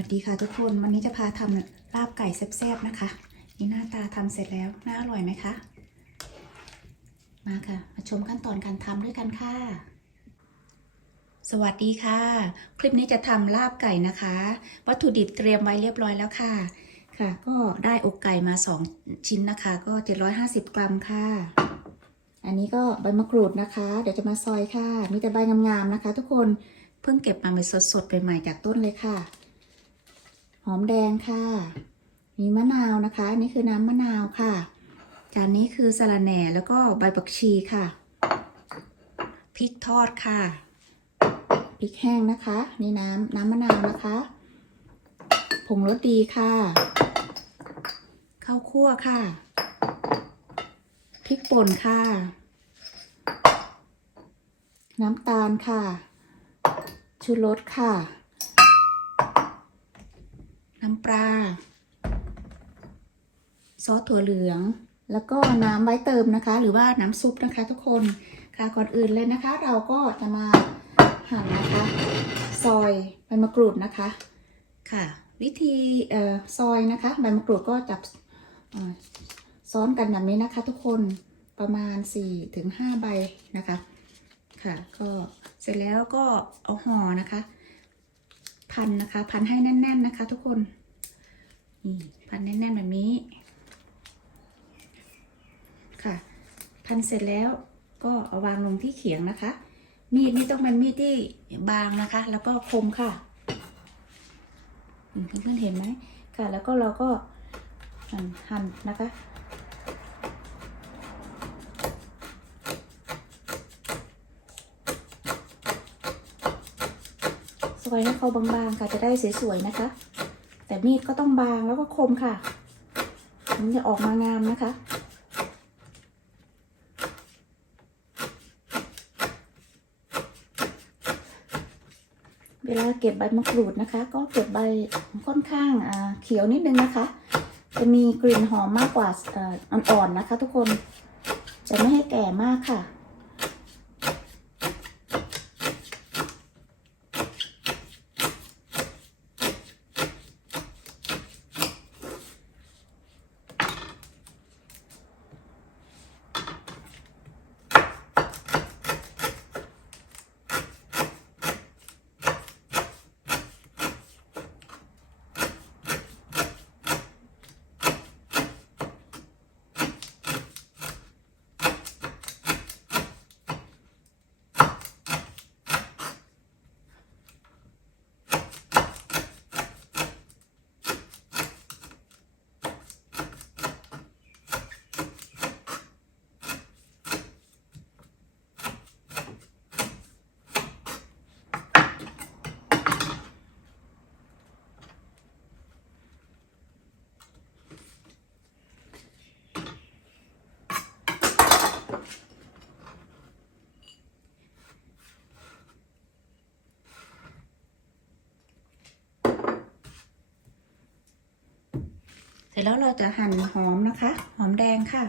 วัสดีค่ะทุกคนวันนี้จะพาทำลาบไก่แซ่บๆนะคะ นี่หน้าตาทำเสร็จแล้วน่าอร่อยไหมคะ มาค่ะ มาชมขั้นตอนการทำด้วยกันค่ะ สวัสดีค่ะ คลิปนี้จะทำลาบไก่นะคะ วัตถุดิบเตรียมไว้เรียบร้อยแล้วค่ะ ค่ะ ก็ได้อกไก่มา 2 ชิ้นนะคะ ก็ 750 กรัมค่ะ อันนี้ก็ใบมะกรูดนะคะ เดี๋ยวจะมาซอยค่ะ มีแต่ใบงามๆนะคะ ทุกคนเพิ่งเก็บมาเป็นสดๆใหม่ๆจากต้นเลยค่ะ อมแดงค่ะ มีมะนาวนะคะ อันี่คือน้ำมะนาวค่ะ จานนี้คือสะระแหน่แล้วก็ใบผักชีค่ะ พริกทอดค่ะ พริกแห้งนะคะ นี่น้ำน้ำมะนาวนะคะ ผงรสดีค่ะ ข้าวคั่วค่ะ พริกป่นค่ะ น้ำตาลค่ะ ชูรสค่ะ ปลา ซอสถั่วเหลือง แล้วก็น้ำไว้เติมนะคะ หรือว่าน้ำซุปนะคะทุกคน ค่ะก่อนอื่นเลยนะคะ เราก็จะมาหั่นนะคะ ซอยใบมะกรูดนะคะ ค่ะ วิธีเอ่อซอยนะคะใบมะกรูดก็จับซ้อนกันแบบนี้นะคะ ทุกคนประมาณ4ถึง5ใบนะคะ ค่ะ ก็เสร็จแล้วก็เอาห่อนะคะ พันนะคะ พันให้แน่น ๆ นะคะ ทุกคน นี่พันแน่นๆแบบนี้ ค่ะ พันเสร็จแล้วก็เอาวางลงที่เขียงนะคะ มีดนี่ต้องเป็นมีดที่บางนะคะ แล้วก็คมค่ะเพื่อนๆเห็นไหมค่ะ แล้วก็เราก็หั่นหั่นนะคะซอยให้เขาบางๆค่ะจะได้สวยๆนะคะ แต่มีดก็ต้องบางแล้วก็คมค่ะ มันจะออกมางามนะคะ เวลาเก็บใบมะกรูดนะคะ ก็เก็บใบค่อนข้างอ่าเขียวนิดนึงนะคะ จะมีกลิ่นหอมมากกว่าอ่อนๆนะคะ ทุกคนจะไม่ให้แก่มากค่ะ เสร็จแล้วเราจะหั่นหอมนะคะ หอมแดงค่ะ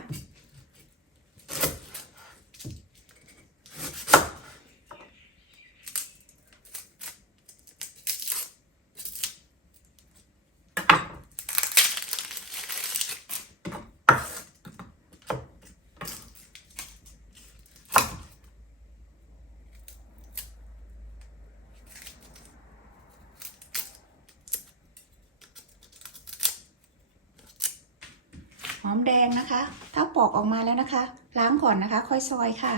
หอมแดงนะคะ ถ้าปอกออกมาแล้วนะคะ ล้างก่อนนะคะ ค่อยซอยค่ะ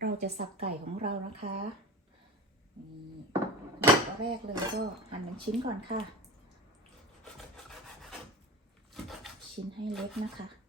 เราจะสับไก่ของเรานะคะนี่อันแรกเลยก็หั่นเป็นชิ้นก่อนค่ะ ชิ้นให้เล็กนะคะ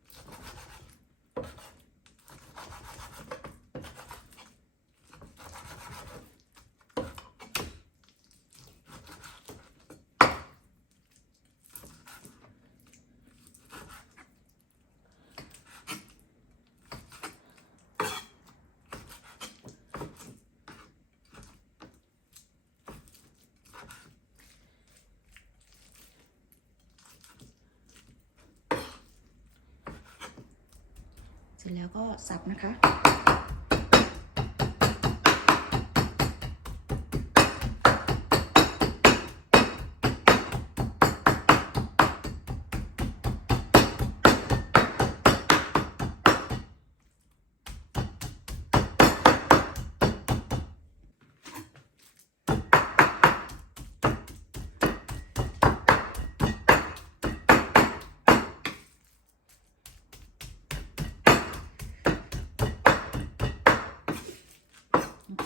เสร็จแล้วก็สับนะคะ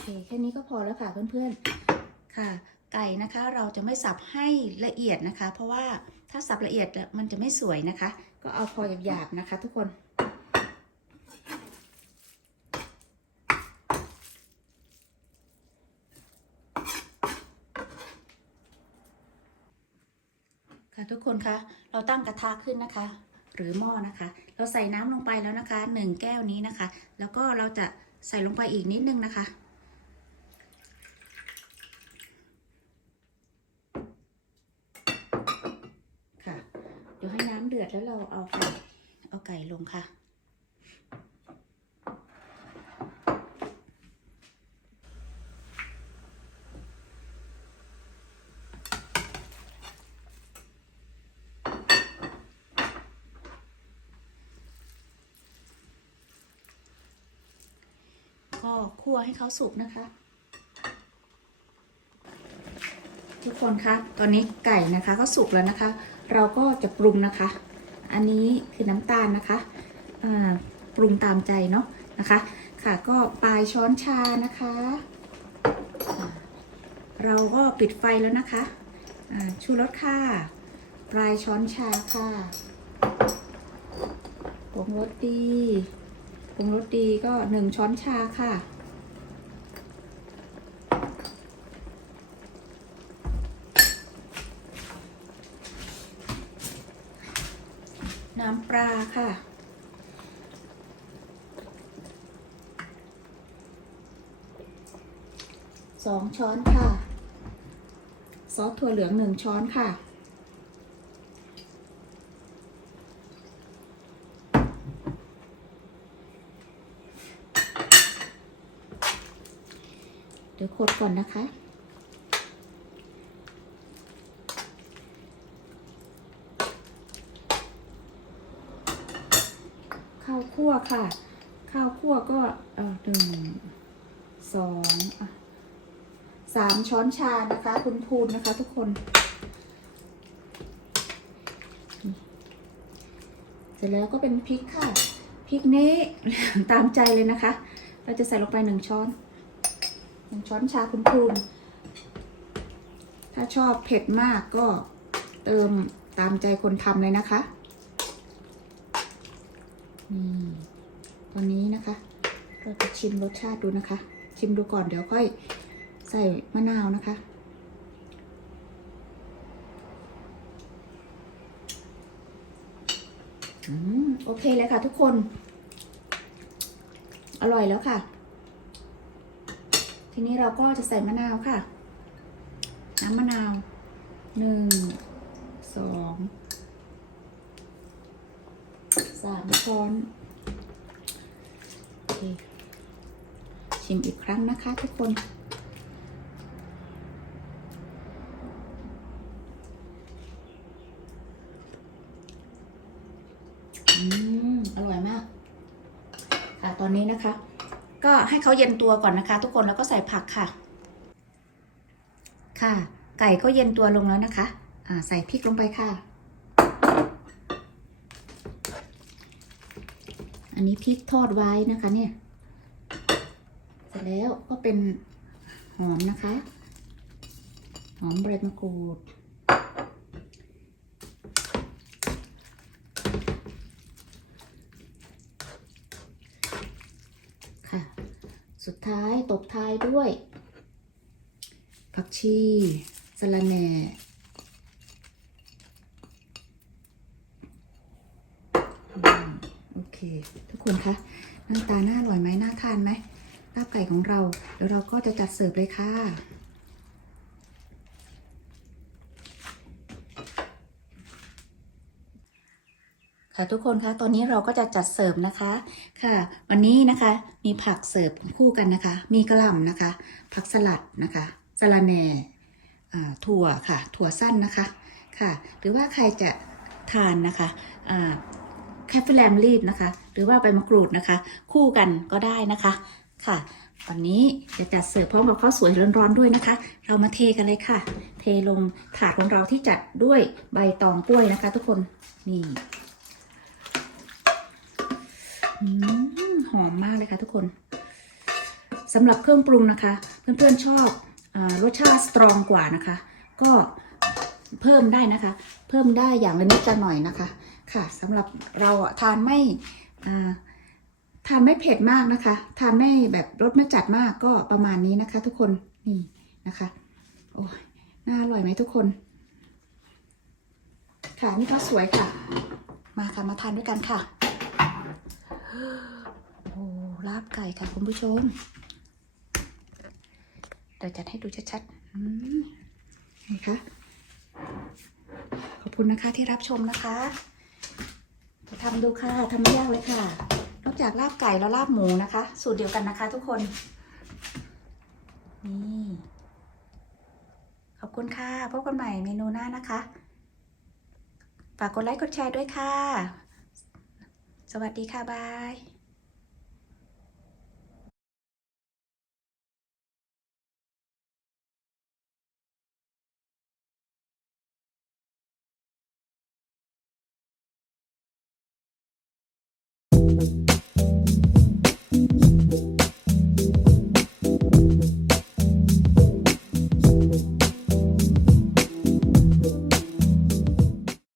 เคแค่นี้ก็พอแล้วค่ะเพื่อนๆค่ะ ไก่นะคะเราจะไม่สับให้ละเอียดนะคะ เพราะว่าถ้าสับละเอียดมันจะไม่สวยนะคะ ก็เอาพอหยาบๆนะคะ ทุกคนค่ะทุกคนคะเราตั้งกระทะขึ้นนะคะ หรือหม้อนะคะ เราใส่น้ำลงไปแล้วนะคะหนึ่งแก้วนี้นะคะ แล้วก็เราจะใส่ลงไปอีกนิดนึงนะคะ เดี๋ยวให้น้ำเดือด แล้วเราเอาไก่เอาไก่ลงค่ะ ก็คั่วให้เขาสุกนะคะ ทุกคนคะตอนนี้ไก่นะคะก็สุกแล้วนะคะ เราก็จะปรุงนะคะ อันนี้คือน้ำตาลนะคะปรุงตามใจเนาะนะคะ ค่ะก็ปลายช้อนชานะคะ เราก็ปิดไฟแล้วนะคะชูรสค่ะปลายช้อนชาค่ะผงรสดีผงรสดีก็หนึ่งช้อนชาค่ะ น้ำปลาค่ะ สองช้อนค่ะ ซอสถั่วเหลืองหนึ่งช้อนค่ะเดี๋ยวขดก่อนนะคะ ข้าว ค่ะ ข้าวคั่วก็เออหนึ่งสองสามช้อนชานะคะ คุณพูนนะคะ ทุกคน เสร็จแล้วก็เป็นพริกค่ะพริกนี้ตามใจเลยนะคะ เราจะใส่ลงไปหนึ่งช้อนหนึ่งช้อนชาคุณพูนถ้าชอบเผ็ดมากก็เติมตามใจคนทำเลยนะคะ นี่ตอนนี้นะคะ เราจะชิมรสชาติดูนะคะ ชิมดูก่อนเดี๋ยวค่อยใส่มะนาวนะคะ อืม โอเคเลยค่ะทุกคน อร่อยแล้วค่ะ ทีนี้เราก็จะใส่มะนาวค่ะ น้ำมะนาวหนึ่งสอง สามช้อนอชิมอีกครั้งนะคะทุกคน อืม อร่อยมาก ค่ะ ตอนนี้นะคะ ก็ให้เขาเย็นตัวก่อนนะคะ ทุกคน แล้วก็ใส่ผักค่ะ ค่ะ ไก่ก็เย็นตัวลงแล้วนะคะ อ่า ใส่พริกลงไปค่ะ อันนี้พริกทอดไว้นะคะเนี่ย เสร็จแล้วก็เป็นหอมนะคะ หอมใบมะกรูด ค่ะ สุดท้ายตบท้ายด้วย ผักชีสะระแหน่อืมโอเค ทุกคนคะหน้าตาน่าอร่อยไหมน่าทานไหมลาบไก่ของเรา เดี๋ยวเราก็จะจัดเสิร์ฟเลยค่ะค่ะทุกคนคะตอนนี้เราก็จะจัดเสิร์ฟนะคะค่ะ วันนี้นะคะมีผักเสิร์ฟคู่กันนะคะ มีกระหล่ำนะคะ ผักสลัดนะคะสะระแหน่ถั่วค่ะ ถั่วสั้นนะคะค่ะ หรือว่าใครจะทานนะคะอ่า แคปเปอร์แลมรีดนะคะ หรือว่าใบมะกรูดนะคะ คู่กันก็ได้นะคะค่ะวันนี้จะจัดเสิร์ฟพร้อมกับข้าวสวยร้อนๆด้วยนะคะ เรามาเทกันเลยค่ะ เทลงถาดของเราที่จัดด้วยใบตองกล้วยนะคะ ทุกคนนี่หอมมากเลยค่ะทุกคนสำหรับเครื่องปรุงนะคะ เพื่อนๆชอบอรสชาติสตรองกว่านะคะ ก็เพิ่มได้นะคะ เพิ่มได้อย่างละนิดละหน่อยนะคะ ค่ะสำหรับเราอะทานไม่ทานไม่เผ็ดมากนะคะ ทานไม่แบบรสไม่จัดมากก็ประมาณนี้นะคะ ทุกคนนี่นะคะโอ้ยน่าอร่อยไหมทุกคน ค่ะนี่ก็สวยค่ะ มาค่ะมาทานด้วยกันค่ะโอ้ลาบไก่ค่ะคุณผู้ชมเดี๋ยวจัดให้ดูชัดๆนี่คะขอบคุณนะคะที่รับชมนะคะ ทำดูค่ะทำไม่ยากเลยค่ะ นอกจากลาบไก่แล้วลาบหมูนะคะ สูตรเดียวกันนะคะ ทุกคน นี่ ขอบคุณค่ะ พบกันใหม่เมนูหน้านะคะ ฝากกดไลค์กดแชร์ด้วยค่ะ สวัสดีค่ะ บาย